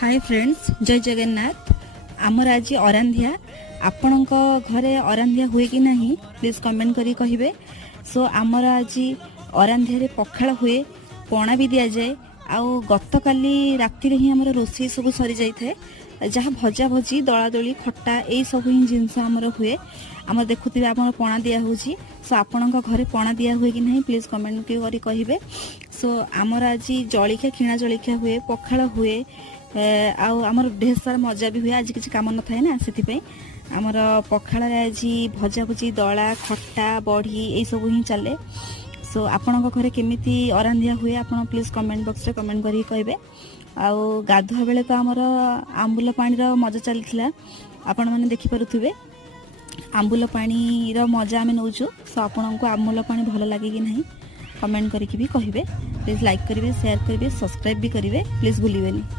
Hi friends, जय जगन्नाथ। आमर आज अरांधिया आपण घरे अरांधिया हुए कि नहीं प्लीज कमेंट करी कहिबे। सो आमर आज अरांधिया पखाड़ हुए, पणा भी दि जाए। आउ गत काली राति ही आमर रोषे सब सरी जाए, जहाँ भजा भजी दला दली खट्टा यही सब ही जिनस आमर हुए। आम देखुवे आम पणा दिया हो। सो आपण घरे पणा दिया हुए कि नहीं प्लीज कमेंट करी कहिबे। सो आमर आज जलिखिया किणा जलिखिया हुए, पखाड़ हुए, आमर ढेर सारा मजा भी हुए। आज किसी काम न थाए ना, से आमर पखाड़ आज भजा भुजी दला खट्टा बड़ी यही सब ही चले। सो आपण घरे केमिति अरांधिया हुए आपण प्लीज कमेंट बॉक्स रे कमेंट करी कहबे। आउ गाधुआ बेले तो आमर आंबुल पानी रो मजा चलथिला, आपण माने देखि पारुथिबे। आंबुल पानी रो मजा आमे नउचु। सो आपण को आंबुल पानी भलो लागे कि नहीं कमेंट करके भी कहबे। प्लीज लाइक करिवे, शेयर करिवे, सब्सक्राइब भी करिवे, प्लीज भूलिबेनी।